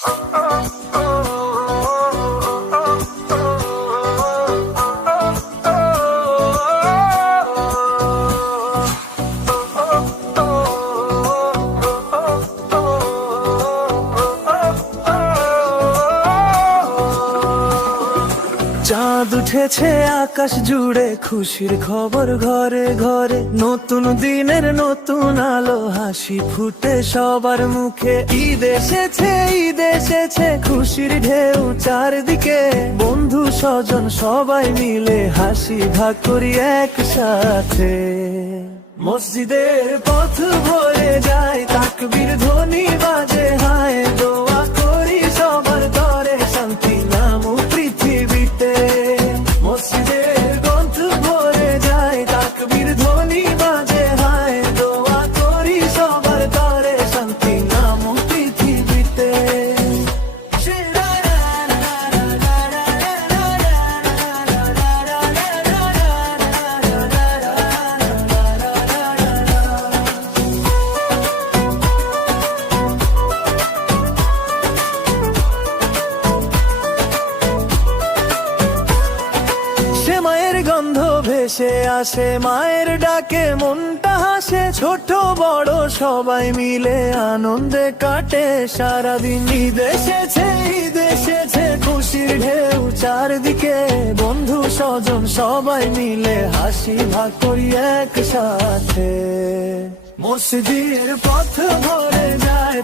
চাঁদ উঠেছে আকাশ জুড়ে, খুশির খবর ঘরে ঘরে, নতুন দিনের নতুন আলো, হাসি ফুটে সবার মুখে। ঈদ এসেছে খুশির ঢেউ চারদিকে, বন্ধু স্বজন সবাই মিলে হাসি ভাগ করি একসাথে। মসজিদের পথ ভরে যায়, তাকবীর ধ্বনি বাজে, হায় দোয়া করি সবার তরে, শান্তি নামুক পৃথিবীতে। মসজিদের পথ ভরে যায়, তাকবীর ধ্বনি বাজে, হায় দোয়া করি সবার তরে, শান্তি নামুক পৃথিবীতে। মায়ের গন্ধ ভেসে আসে, মায়ের ডাকে মনটা হাসে, ছোট বড় সবাই মিলে আনন্দে কাটে সারাদিন। ঈদ এসেছে খুশির ঢেউ চারদিকে, বন্ধু স্বজন সবাই মিলে হাসি ভাগ করি একসাথে। মসজিদের পথ ভরে যায়